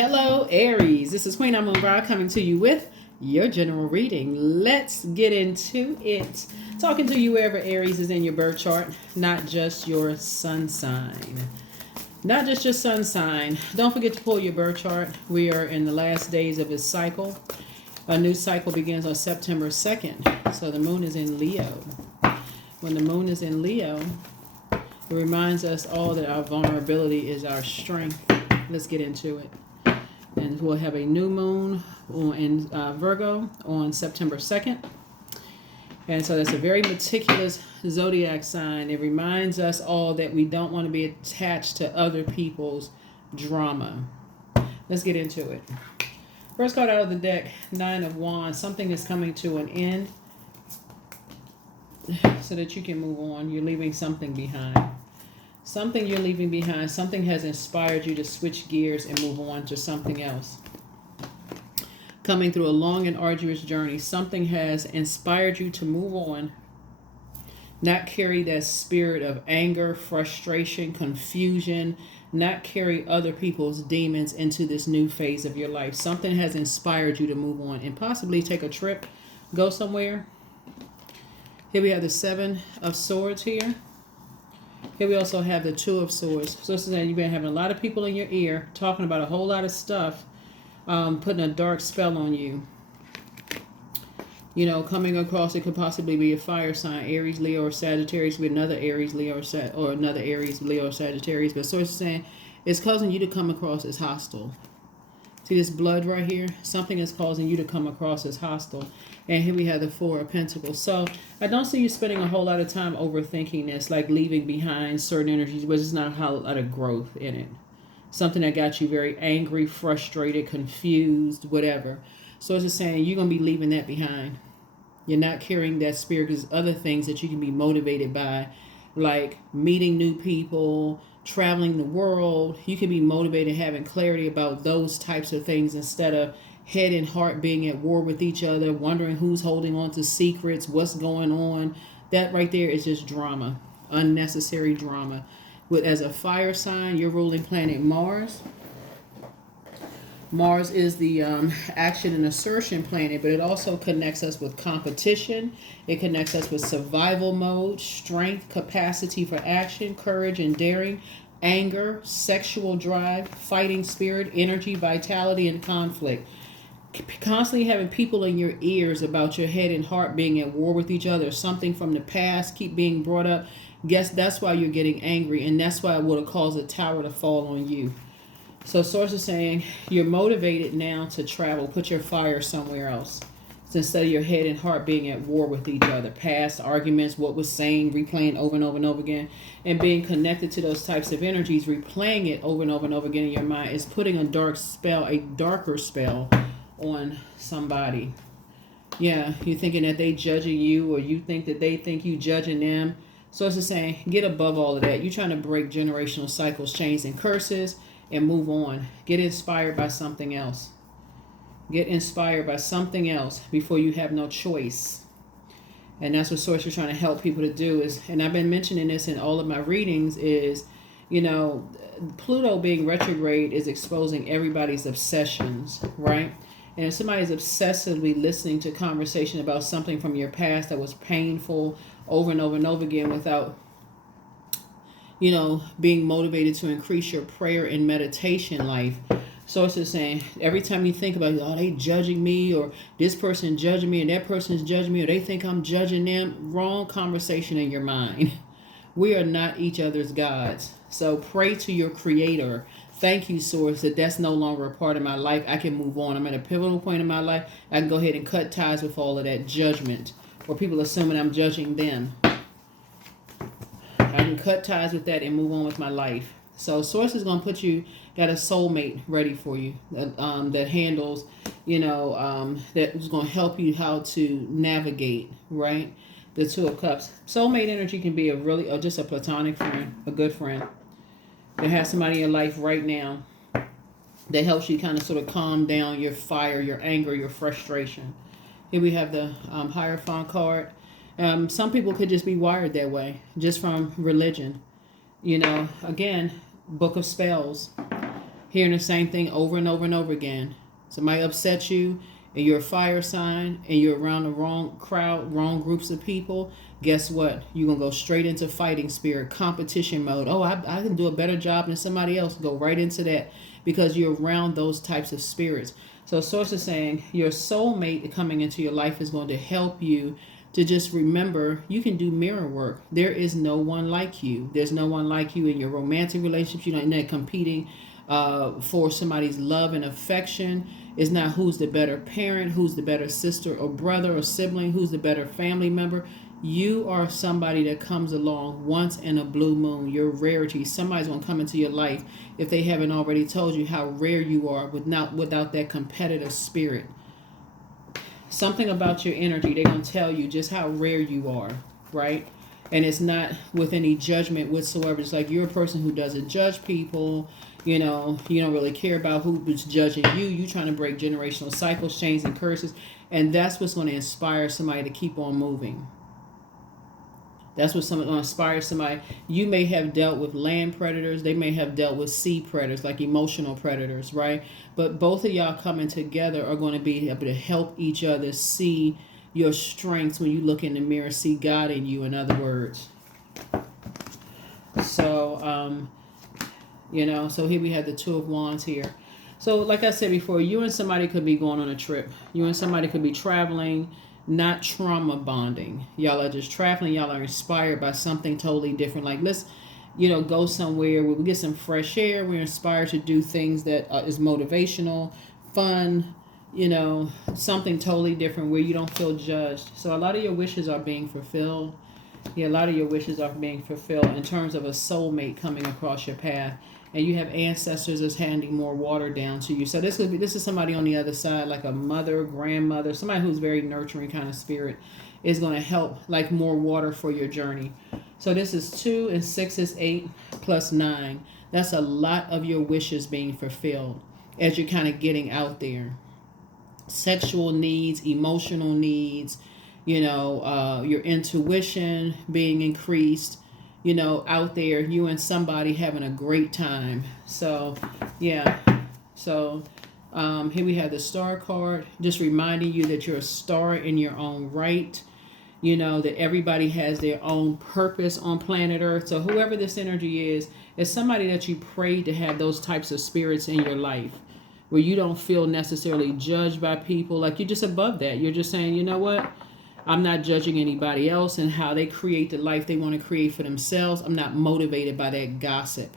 Hello, Aries. This is Queen Amun Ra coming to you with your general reading. Let's get into it. Talking to you wherever Aries is in your birth chart, not just your sun sign. Not just your sun sign. Don't forget to pull your birth chart. We are in the last days of its cycle. A new cycle begins on September 2nd. So the moon is in Leo. When the moon is in Leo, it reminds us all that our vulnerability is our strength. Let's get into it. And we'll have a new moon in Virgo on September 2nd. And so that's a very meticulous zodiac sign. It reminds us all that we don't want to be attached to other people's drama. Let's get into it. First card out of the deck, Nine of Wands. Something is coming to an end so that you can move on. You're leaving something behind. Something you're leaving behind. Something has inspired you to switch gears and move on to something else. Coming through a long and arduous journey, something has inspired you to move on. Not carry that spirit of anger, frustration, confusion. Not carry other people's demons into this new phase of your life. Something has inspired you to move on and possibly take a trip, go somewhere. Here we have the Seven of Swords here. Here we also have the Two of Swords. So this is that you've been having a lot of people in your ear talking about a whole lot of stuff, putting a dark spell on you. You know, coming across, it could possibly be a fire sign, Aries, Leo, or Sagittarius, with another Aries, Leo, or another Aries, Leo, or Sagittarius. But source is saying it's causing you to come across as hostile. See this blood right here? Something is causing you to come across as hostile. And here we have the Four of Pentacles. So I don't see you spending a whole lot of time overthinking this, like leaving behind certain energies, but it's not a whole lot of growth in it. Something that got you very angry, frustrated, confused, whatever. So it's just saying you're going to be leaving that behind. You're not carrying that spirit because other things that you can be motivated by, like meeting new people, traveling the world. You can be motivated, having clarity about those types of things instead of head and heart being at war with each other, wondering who's holding on to secrets, what's going on. That right there is just drama, unnecessary drama. With as a fire sign, your ruling planet Mars. Mars is the action and assertion planet, but it also connects us with competition. It connects us with survival mode, strength, capacity for action, courage and daring, anger, sexual drive, fighting spirit, energy, vitality, and conflict. Constantly having people in your ears about your head and heart being at war with each other, something from the past keep being brought up. Guess that's why you're getting angry, and that's why it would have caused a tower to fall on you. So source is saying you're motivated now to travel, put your fire somewhere else. So instead of your head and heart being at war with each other, past arguments, what was saying, replaying over and over and over again, and being connected to those types of energies, replaying it over and over and over again in your mind is putting a dark spell, a darker spell on somebody. Yeah, you're thinking that they judging you, or you think that they think you judging them. So it's just saying, get above all of that. You're trying to break generational cycles, chains, and curses, and move on. Get inspired by something else. Get inspired by something else before you have no choice. And that's what Source is trying to help people to do is, and I've been mentioning this in all of my readings, is, you know, Pluto being retrograde is exposing everybody's obsessions, right? And if somebody's obsessively listening to conversation about something from your past that was painful over and over and over again without, you know, being motivated to increase your prayer and meditation life. So it's just saying, every time you think about, oh, they judging me, or this person judging me, and that person's judging me, or they think I'm judging them, wrong conversation in your mind. We are not each other's gods. So pray to your creator. Thank you, Source, that that's no longer a part of my life. I can move on. I'm at a pivotal point in my life. I can go ahead and cut ties with all of that judgment, or people assuming I'm judging them. I can cut ties with that and move on with my life. So Source is going to put you, got a soulmate ready for you that handles, you know, that is going to help you how to navigate, right? The Two of Cups. Soulmate energy can be a really, or just a platonic friend, a good friend. That has somebody in your life right now that helps you kind of sort of calm down your fire, your anger, your frustration. Here we have the Hierophant card. Some people could just be wired that way, just from religion. You know, again, Book of Spells. Hearing the same thing over and over and over again. Somebody upsets you and you're a fire sign and you're around the wrong crowd, wrong groups of people. Guess what? You're going to go straight into fighting spirit, competition mode. Oh, I can do a better job than somebody else. Go right into that because you're around those types of spirits. So Source is saying your soulmate coming into your life is going to help you to just remember you can do mirror work. There is no one like you. There's no one like you in your romantic relationships. You're not competing for somebody's love and affection. It's not who's the better parent, who's the better sister or brother or sibling, who's the better family member. You are somebody that comes along once in a blue moon. You're rarity. Somebody's going to come into your life if they haven't already told you how rare you are without that competitive spirit. Something about your energy, they're going to tell you just how rare you are, right? And it's not with any judgment whatsoever. It's like you're a person who doesn't judge people. You don't really care about who's judging you. You're trying to break generational cycles, chains, and curses. And that's what's going to inspire somebody to keep on moving. That's what's going to inspire somebody. You may have dealt with land predators. They may have dealt with sea predators, like emotional predators, right? But both of y'all coming together are going to be able to help each other see your strengths when you look in the mirror, see God in you, in other words. So, so here we have the Two of Wands here. So like I said before, you and somebody could be going on a trip. You and somebody could be traveling, not trauma bonding. Y'all are just traveling. Y'all are inspired by something totally different. Like let's, go somewhere where we get some fresh air. We're inspired to do things that is motivational, fun, something totally different where you don't feel judged. So a lot of your wishes are being fulfilled. Yeah, a lot of your wishes are being fulfilled in terms of a soulmate coming across your path. And you have ancestors that's handing more water down to you. So this is somebody on the other side, like a mother, grandmother, somebody who's very nurturing kind of spirit is going to help, like more water for your journey. So this is 2 and 6 is 8 plus 9. That's a lot of your wishes being fulfilled as you're kind of getting out there. Sexual needs, emotional needs, your intuition being increased. Out there, you and somebody having a great time. So, yeah. So, here we have the Star card, just reminding you that you're a star in your own right. That everybody has their own purpose on planet Earth. So, whoever this energy is somebody that you pray to have those types of spirits in your life, where you don't feel necessarily judged by people. Like you're just above that. You're just saying, you know what? I'm not judging anybody else and how they create the life they want to create for themselves. I'm not motivated by that gossip.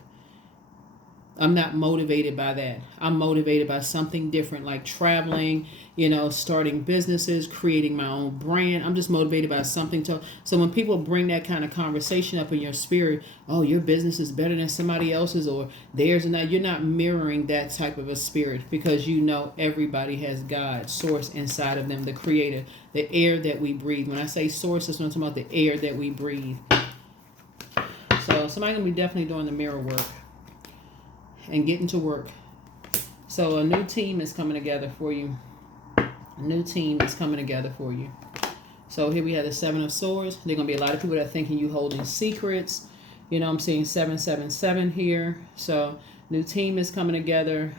I'm not motivated by that. I'm motivated by something different, like traveling, starting businesses, creating my own brand. I'm just motivated by something. So when people bring that kind of conversation up in your spirit, oh, your business is better than somebody else's or theirs, and you're not mirroring that type of a spirit because everybody has God, source inside of them, the creator, the air that we breathe. When I say source, it's not talking about the air that we breathe. So somebody's going to be definitely doing the mirror work and getting to work. So a new team is coming together for you. A new team is coming together for you. So here we have the 7 of Swords. There are going to be a lot of people that are thinking you holding secrets. I'm seeing 777 here. So new team is coming together.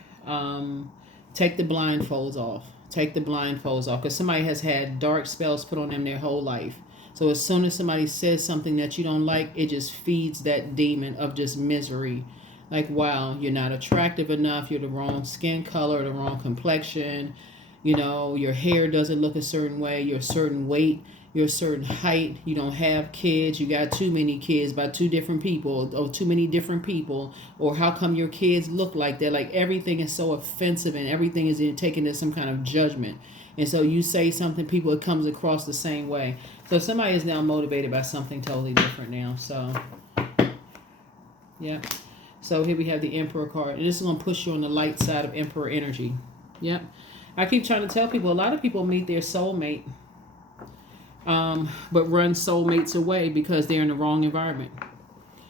Take the blindfolds off. Take the blindfolds off because somebody has had dark spells put on them their whole life. So as soon as somebody says something that you don't like, it just feeds that demon of just misery. Like, wow, you're not attractive enough. You're the wrong skin color, the wrong complexion. Your hair doesn't look a certain way. You're a certain weight. You're a certain height. You don't have kids. You got too many kids by 2 different people or too many different people. Or how come your kids look like that? Like everything is so offensive and everything is taken as some kind of judgment. And so you say something, people, it comes across the same way. So somebody is now motivated by something totally different now. So, yeah. So here we have the Emperor card. And this is going to push you on the light side of Emperor energy. Yep. I keep trying to tell people, a lot of people meet their soulmate, but run soulmates away because they're in the wrong environment.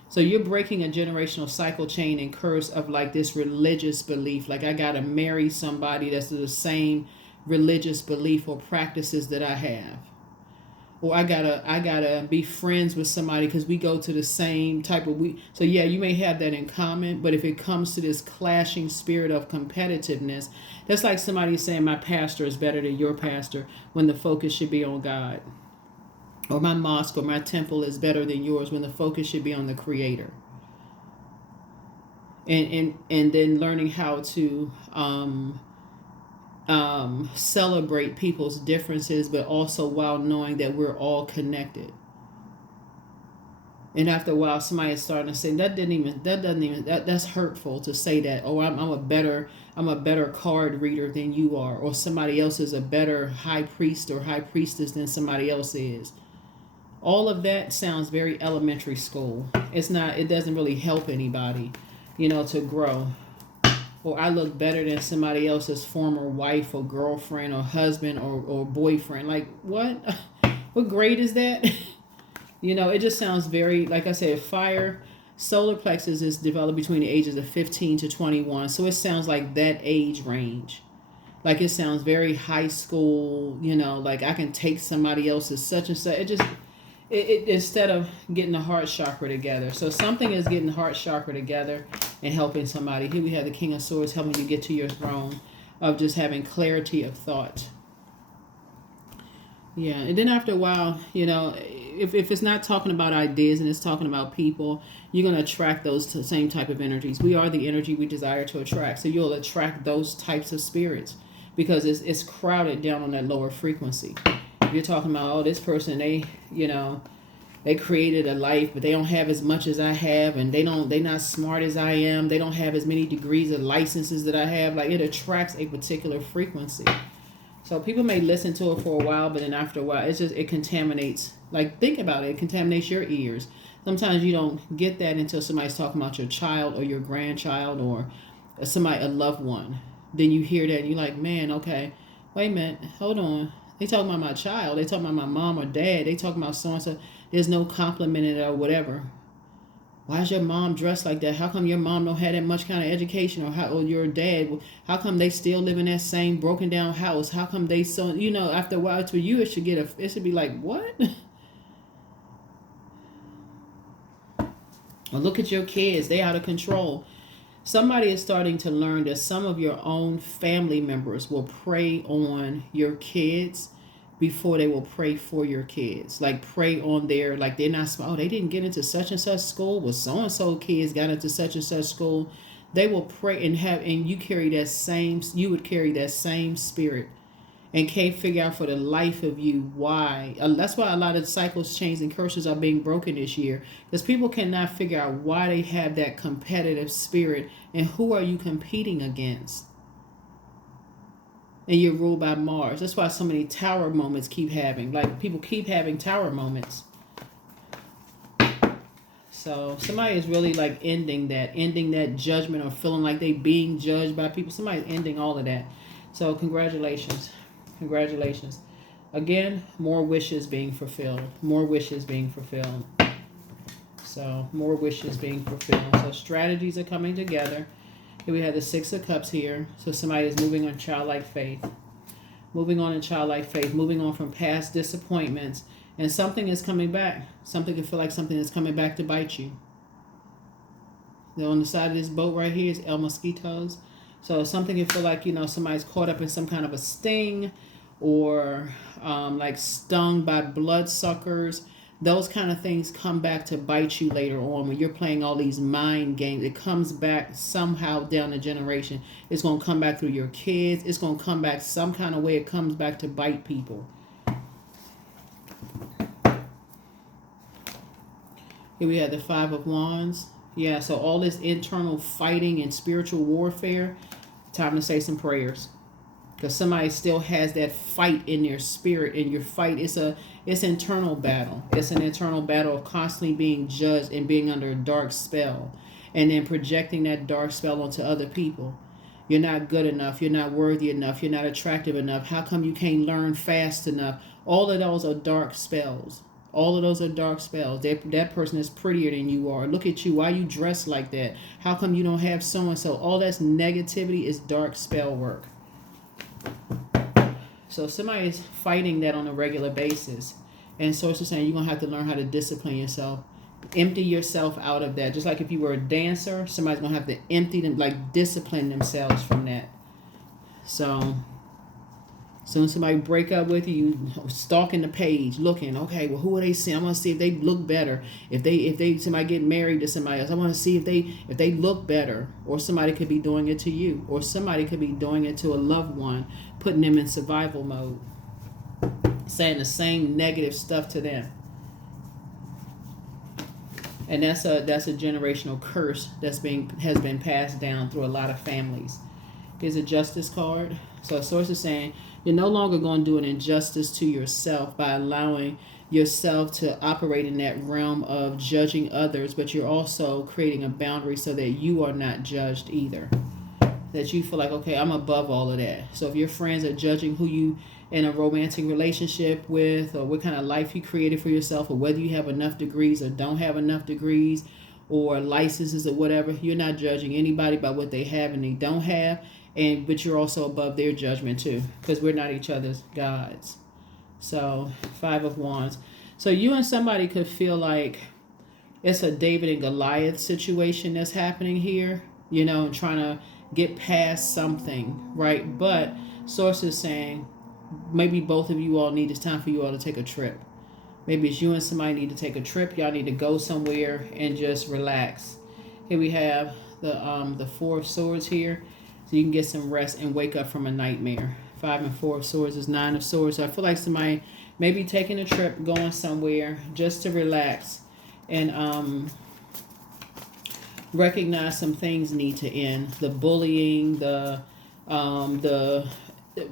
So you're breaking a generational cycle chain and curse of like this religious belief. Like I got to marry somebody that's the same religious belief or practices that I have. or I gotta be friends with somebody because we go to the same type of we. So yeah, you may have that in common, but if it comes to this clashing spirit of competitiveness, that's like somebody saying my pastor is better than your pastor when the focus should be on God, or my mosque or my temple is better than yours when the focus should be on the Creator. And then learning how to celebrate people's differences, but also while knowing that we're all connected. And after a while, somebody is starting to say that's hurtful to say that. Oh, I'm a better card reader than you are, or somebody else is a better high priest or high priestess than somebody else is. All of that sounds very elementary school. It's not. It doesn't really help anybody, to grow. Or I look better than somebody else's former wife or girlfriend or husband or boyfriend. Like, what? What grade is that? It just sounds very, like I said, fire. Solar plexus is developed between the ages of 15 to 21. So it sounds like that age range. Like it sounds very high school, like I can take somebody else's such and such. It instead of getting the heart chakra together. So something is getting the heart chakra together and helping somebody. Here we have the King of Swords helping you get to your throne of just having clarity of thought. Yeah, and then after a while, if it's not talking about ideas and it's talking about people, you're going to attract those same type of energies. We are the energy we desire to attract. So you'll attract those types of spirits because it's crowded down on that lower frequency. You're talking about, oh, this person, they created a life, but they don't have as much as I have, and they're not smart as I am. They don't have as many degrees of licenses that I have. Like, it attracts a particular frequency. So people may listen to it for a while, but then after a while, it contaminates. Like, think about it. It contaminates your ears. Sometimes you don't get that until somebody's talking about your child or your grandchild or a loved one. Then you hear that and you're like, man, okay, wait a minute, hold on. They talking about my child. They talking about my mom or dad. They talking about so-and-so. There's no compliment in it or whatever. Why is your mom dressed like that? How come your mom don't have that much kind of education? Or your dad, how come they still live in that same broken down house? How come they after a while for you, it should be like, what? Or look at your kids. They out of control. Somebody is starting to learn that some of your own family members will prey on your kids before they will pray for your kids. Like pray on like they're not, oh, they didn't get into such and such school. Well, so-and-so kids got into such and such school. They will pray and you would carry that same spirit and can't figure out for the life of you why. That's why a lot of cycles, chains, and curses are being broken this year. Because people cannot figure out why they have that competitive spirit and who are you competing against. And you're ruled by Mars. That's why so many tower moments keep having. Like people keep having tower moments. So somebody is really like ending that judgment or feeling like they being judged by people. Somebody's ending all of that. So congratulations. Congratulations. Again, more wishes being fulfilled. More wishes being fulfilled. So more wishes being fulfilled. So strategies are coming together. Here we have the Six of Cups here. So somebody is moving on childlike faith. Moving on in childlike faith. Moving on from past disappointments. And something is coming back. Something can feel like something is coming back to bite you. Now on the side of this boat right here is El Mosquitos. So something can feel like, somebody's caught up in some kind of a sting or like stung by bloodsuckers. Those kind of things come back to bite you later on when you're playing all these mind games. It comes back somehow down the generation. It's going to come back through your kids. It's going to come back some kind of way. It comes back to bite people. Here we have the Five of Wands. Yeah, so all this internal fighting and spiritual warfare, time to say some prayers. Because somebody still has that fight in their spirit, and your fight it's internal battle. It's an internal battle of constantly being judged and being under a dark spell, and then projecting that dark spell onto other people. You're not good enough. You're not worthy enough. You're not attractive enough. How come you can't learn fast enough? All of those are dark spells. All of those are dark spells. That person is prettier than you are. Look at you. Why you dressed like that? How come you don't have so-and-so? All that's negativity is dark spell work. So somebody is fighting that on a regular basis. And Source is saying you're going to have to learn how to discipline yourself. Empty yourself out of that. Just like if you were a dancer, somebody's going to have to empty them, like discipline themselves from that. So soon as somebody break up with you, you stalking the page, looking, okay, well, who are they seeing? I want to see if they look better. If they somebody get married to somebody else, I want to see if they look better. Or somebody could be doing it to you, or somebody could be doing it to a loved one, putting them in survival mode, saying the same negative stuff to them. And that's a generational curse has been passed down through a lot of families. Here's a justice card. So a source is saying you're no longer going to do an injustice to yourself by allowing yourself to operate in that realm of judging others, but you're also creating a boundary so that you are not judged either. That you feel like, okay, I'm above all of that. So if your friends are judging who you in a romantic relationship with, or what kind of life you created for yourself, or whether you have enough degrees or don't have enough degrees, or licenses or whatever, you're not judging anybody by what they have and they don't have. But you're also above their judgment too, because we're not each other's gods. So 5 of Wands. So you and somebody could feel like it's a David and Goliath situation that's happening here, and trying to get past something, right? But Source is saying maybe both of you all it's time for you all to take a trip. Maybe it's you and somebody need to take a trip. Y'all need to go somewhere and just relax. Here we have the 4 of Swords here. So you can get some rest and wake up from a nightmare. 5 and 4 of Swords is 9 of Swords. So I feel like somebody may be taking a trip, going somewhere just to relax and recognize some things need to end. The bullying, the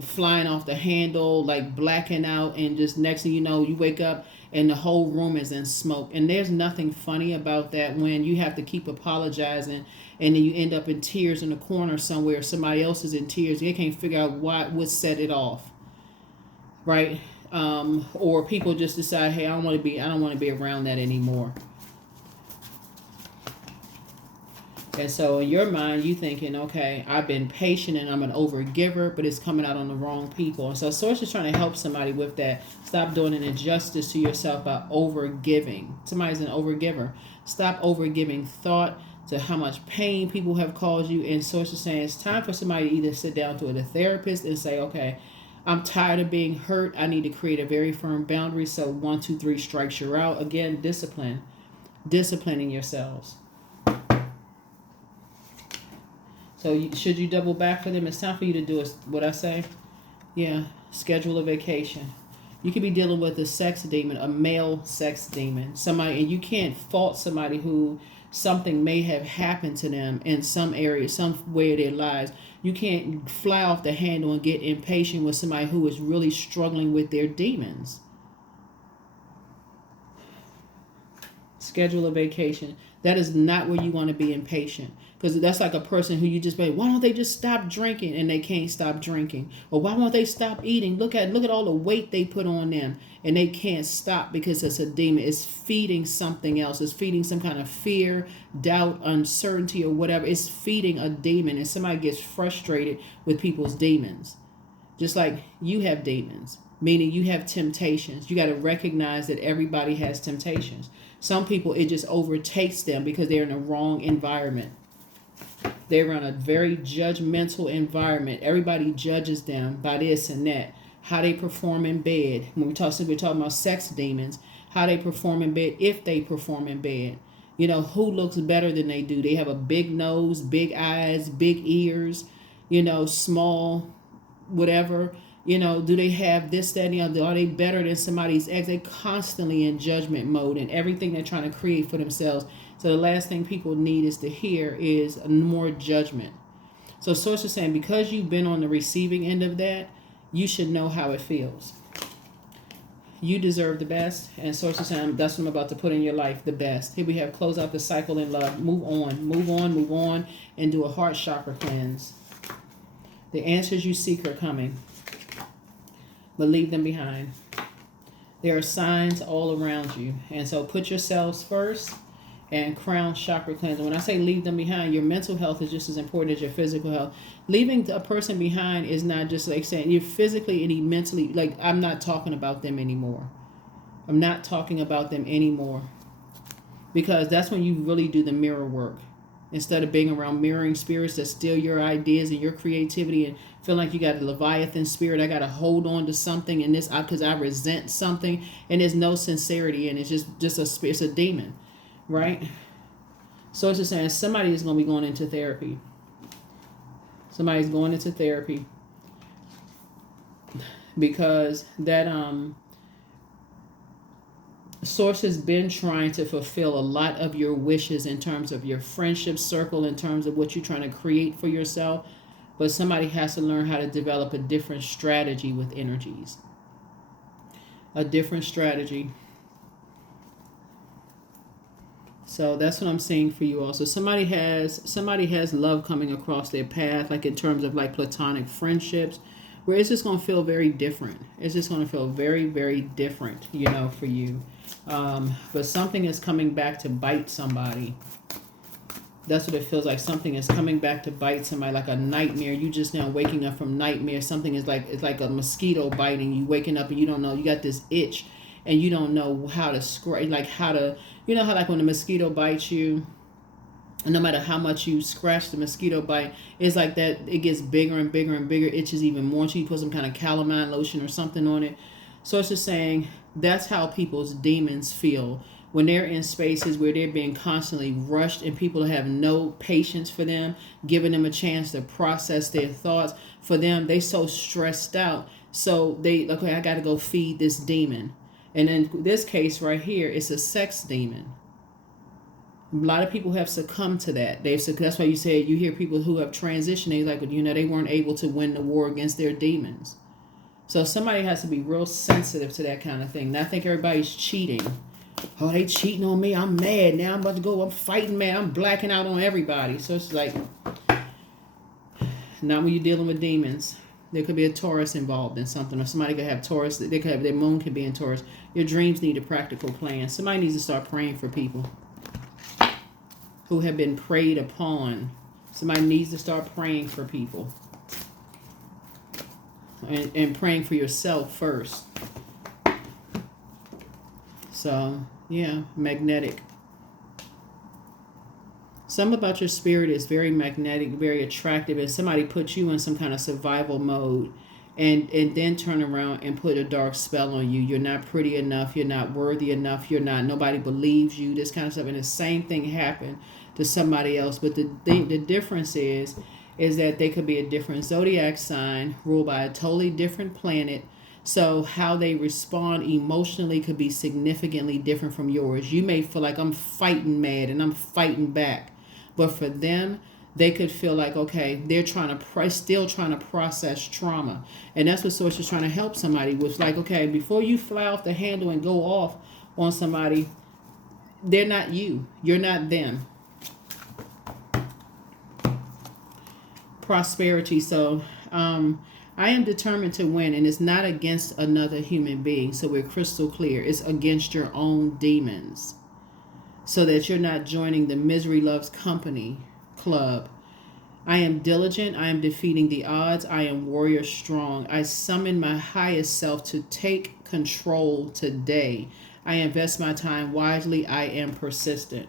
flying off the handle, like blacking out, and just next thing you know, you wake up and the whole room is in smoke. And there's nothing funny about that when you have to keep apologizing and then you end up in tears in a corner somewhere. Somebody else is in tears. They can't figure out what set it off, right? Or people just decide, hey, I don't want to be around that anymore. And so in your mind, you thinking, okay, I've been patient and I'm an overgiver, but it's coming out on the wrong people. And so Source is trying to help somebody with that. Stop doing an injustice to yourself by overgiving. Somebody's an overgiver. Stop overgiving thought to how much pain people have caused you. And Source is saying it's time for somebody to either sit down to a therapist and say, okay, I'm tired of being hurt. I need to create a very firm boundary. So 1, 2, 3 strikes, you're out. Again, disciplining yourselves. So should you double back for them? It's time for you to do what I say. Yeah, schedule a vacation. You could be dealing with a sex demon, a male sex demon. Somebody, and you can't fault somebody who something may have happened to them in some area, some way of their lives. You can't fly off the handle and get impatient with somebody who is really struggling with their demons. Schedule a vacation. That is not where you want to be impatient. Because that's like a person who you just say, why don't they just stop drinking? And they can't stop drinking. Or why won't they stop eating? Look at all the weight they put on them. And they can't stop because it's a demon. It's feeding something else. It's feeding some kind of fear, doubt, uncertainty, or whatever. It's feeding a demon. And somebody gets frustrated with people's demons. Just like you have demons. Meaning you have temptations. You got to recognize that everybody has temptations. Some people, it just overtakes them because they're in a wrong environment. They're in a very judgmental environment. Everybody judges them by this and that. How they perform in bed. When we're talking about sex demons, how they perform in bed, if they perform in bed. Who looks better than they do. They have a big nose, big eyes, big ears, small, whatever. Do they have this, that, and the other? Are they better than somebody's ex? They're constantly in judgment mode and everything they're trying to create for themselves. So the last thing people need is to hear is more judgment. So Source is saying because you've been on the receiving end of that, you should know how it feels. You deserve the best. And Source is saying that's what I'm about to put in your life, the best. Here we have close out the cycle in love. Move on, and do a heart chakra cleanse. The answers you seek are coming. But leave them behind. There are signs all around you. And so put yourselves first and crown chakra cleanse. When I say leave them behind, your mental health is just as important as your physical health. Leaving a person behind is not just like saying you're physically and mentally, like I'm not talking about them anymore. I'm not talking about them anymore. Because that's when you really do the mirror work. Instead of being around mirroring spirits that steal your ideas and your creativity and feel like you got a Leviathan spirit, I got to hold on to something in this because I resent something, and there's no sincerity, and it's just it's a demon, right? So it's just saying somebody is going to be going into therapy. Somebody's going into therapy because that source has been trying to fulfill a lot of your wishes in terms of your friendship circle, in terms of what you're trying to create for yourself. But somebody has to learn how to develop a different strategy with energies. A different strategy. So that's what I'm seeing for you also. Somebody has love coming across their path, like in terms of like platonic friendships, where it's just going to feel very different. It's just going to feel very, very different, for you. But something is coming back to bite somebody. That's what it feels like. Something is coming back to bite somebody, like a nightmare. You just now waking up from nightmare. Something is it's like a mosquito biting you, waking up and you don't know. You got this itch and you don't know how to scratch, like how to, how like when a mosquito bites you, and no matter how much you scratch the mosquito bite, it's like that, it gets bigger and bigger and bigger, itches even more until you put some kind of calamine lotion or something on it. So it's just saying that's how people's demons feel when they're in spaces where they're being constantly rushed and people have no patience for them, giving them a chance to process their thoughts. For them, they so stressed out. So okay, I got to go feed this demon. And in this case right here, it's a sex demon. A lot of people have succumbed to that. That's why you hear people who have transitioned, they weren't able to win the war against their demons. So somebody has to be real sensitive to that kind of thing. And I think everybody's cheating. Oh, they cheating on me. I'm mad. Now I'm about to go. I'm fighting mad. I'm blacking out on everybody. So it's like, not when you're dealing with demons. There could be a Taurus involved in something, or somebody could have Taurus. They could have, their moon could be in Taurus. Your dreams need a practical plan. Somebody needs to start praying for people who have been preyed upon. Somebody needs to start praying for people. And praying for yourself first. So, yeah, magnetic. Something about your spirit is very magnetic, very attractive, and somebody puts you in some kind of survival mode and then turn around and put a dark spell on you. You're not pretty enough. You're not worthy enough. Nobody believes you, this kind of stuff. And the same thing happened to somebody else. But the difference is that they could be a different zodiac sign ruled by a totally different planet. So how they respond emotionally could be significantly different from yours. You may feel like I'm fighting mad and I'm fighting back. But for them, they could feel like, okay, they're still trying to process trauma. And that's what Source is trying to help somebody with. Like, okay, before you fly off the handle and go off on somebody, they're not you. You're not them. Prosperity. So I am determined to win, and it's not against another human being. So we're crystal clear. It's against your own demons, so that you're not joining the misery loves company club. I am diligent. I am defeating the odds. I am warrior strong. I summon my highest self to take control today. I invest my time wisely. I am persistent.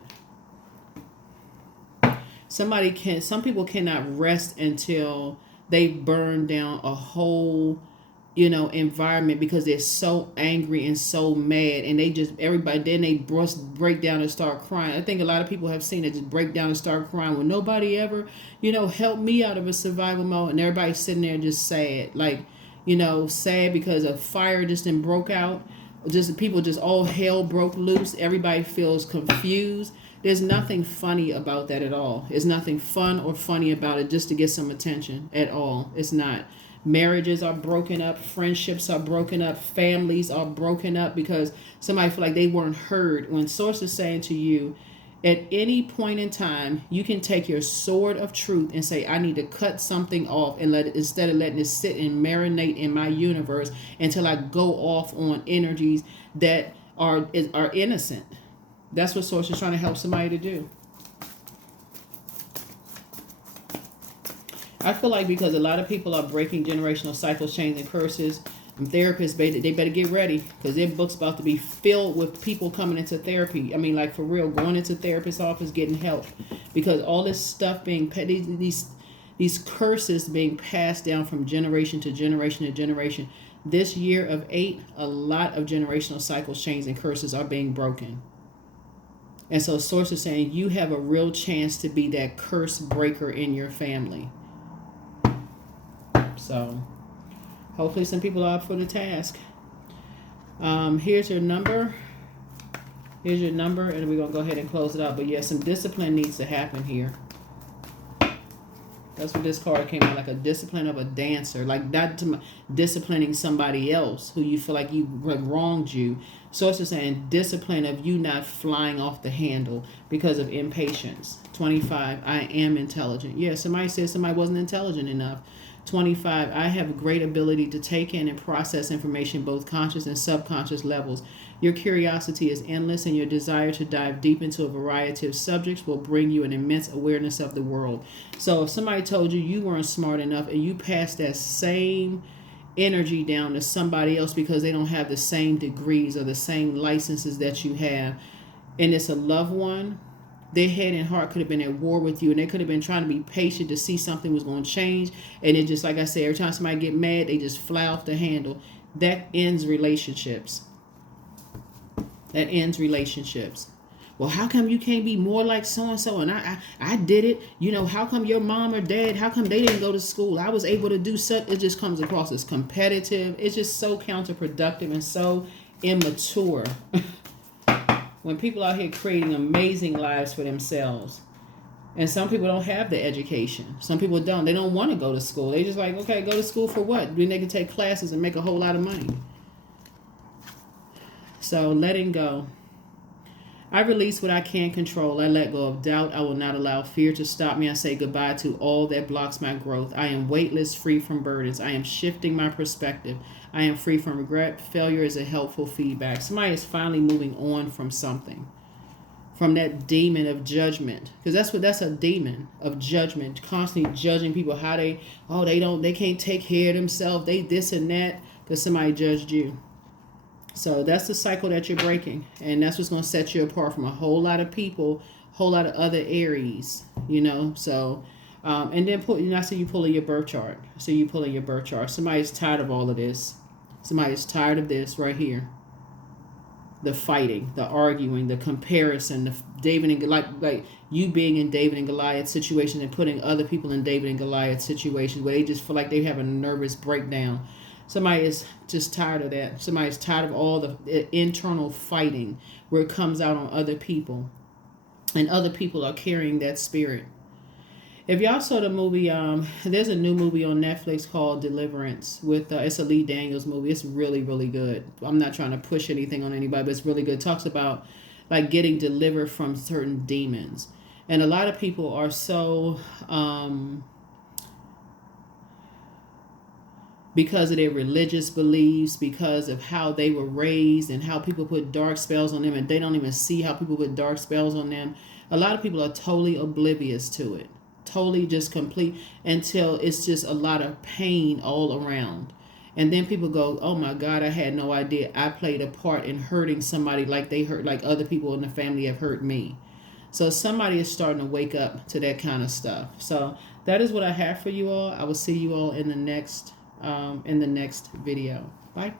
Some people cannot rest until they burn down a whole, environment, because they're so angry and so mad, and then they break down and start crying. I think a lot of people have seen it, just break down and start crying when nobody ever, helped me out of a survival mode, and everybody's sitting there just sad, sad because a fire just then broke out. People all hell broke loose. Everybody feels confused. There's nothing funny about that at all. There's nothing fun or funny about it just to get some attention at all. It's not. Marriages are broken up. Friendships are broken up. Families are broken up because somebody feel like they weren't heard. When Source is saying to you, at any point in time, you can take your sword of truth and say, I need to cut something off, and instead of letting it sit and marinate in my universe until I go off on energies that are innocent. That's what Source is trying to help somebody to do. I feel like because a lot of people are breaking generational cycles, chains, and curses, Therapists, they better get ready because their book's about to be filled with people coming into therapy. I mean, like for real, going into therapist's office, getting help, because all this stuff being these curses being passed down from generation to generation to generation. This year of 8, a lot of generational cycles, chains, and curses are being broken. And so source is saying you have a real chance to be that curse breaker in your family. So hopefully some people are up for the task. Here's your number. Here's your number, and we're going to go ahead and close it out. But yeah, some discipline needs to happen here. That's what this card came out, like a discipline of a dancer. Like not disciplining somebody else who you feel like you wronged you. So it's just saying discipline of you not flying off the handle because of impatience. 25, I am intelligent. Yeah, somebody said somebody wasn't intelligent enough. 25, I have a great ability to take in and process information, both conscious and subconscious levels. Your curiosity is endless, and your desire to dive deep into a variety of subjects will bring you an immense awareness of the world. So if somebody told you you weren't smart enough and you passed that same energy down to somebody else because they don't have the same degrees or the same licenses that you have, and it's a loved one, their head and heart could have been at war with you, and they could have been trying to be patient to see something was going to change. And it just, like I said, every time somebody get mad, they just fly off the handle. That ends relationships. That ends relationships. Well, how come you can't be more like so-and-so? And I did it. You know, how come your mom or dad, how come they didn't go to school? I was able to do such. It just comes across as competitive. It's just so counterproductive and so immature. When people out here creating amazing lives for themselves. And some people don't have the education. Some people don't. They don't want to go to school. They just like, okay, go to school for what? Then they can take classes and make a whole lot of money. So letting go. I release what I can't control. I let go of doubt. I will not allow fear to stop me. I say goodbye to all that blocks my growth. I am weightless, free from burdens. I am shifting my perspective. I am free from regret. Failure is a helpful feedback. Somebody is finally moving on from something. From that demon of judgment. Because that's a demon of judgment. Constantly judging people how they can't take care of themselves. They this and that because somebody judged you. So that's the cycle that you're breaking. And that's what's going to set you apart from a whole lot of people, a whole lot of other Aries, you know. So, and then I see you pulling your birth chart. So you pulling your birth chart. Somebody's tired of all of this. Somebody's tired of this right here. The fighting, the arguing, the comparison, the David and like you being in David and Goliath situations and putting other people in David and Goliath situations where they just feel like they have a nervous breakdown. Somebody is just tired of that. Somebody's tired of all the internal fighting where it comes out on other people. And other people are carrying that spirit. If y'all saw the movie, there's a new movie on Netflix called Deliverance. It's a Lee Daniels movie. It's really, really good. I'm not trying to push anything on anybody, but it's really good. It talks about like getting delivered from certain demons. And a lot of people are so... because of their religious beliefs, because of how they were raised and how people put dark spells on them, and they don't even see how people put dark spells on them. A lot of people are totally oblivious to it. Totally just complete until it's just a lot of pain all around. And then people go, oh my God, I had no idea I played a part in hurting somebody like they hurt, like other people in the family have hurt me. So somebody is starting to wake up to that kind of stuff. So that is what I have for you all. I will see you all in the next video. Bye.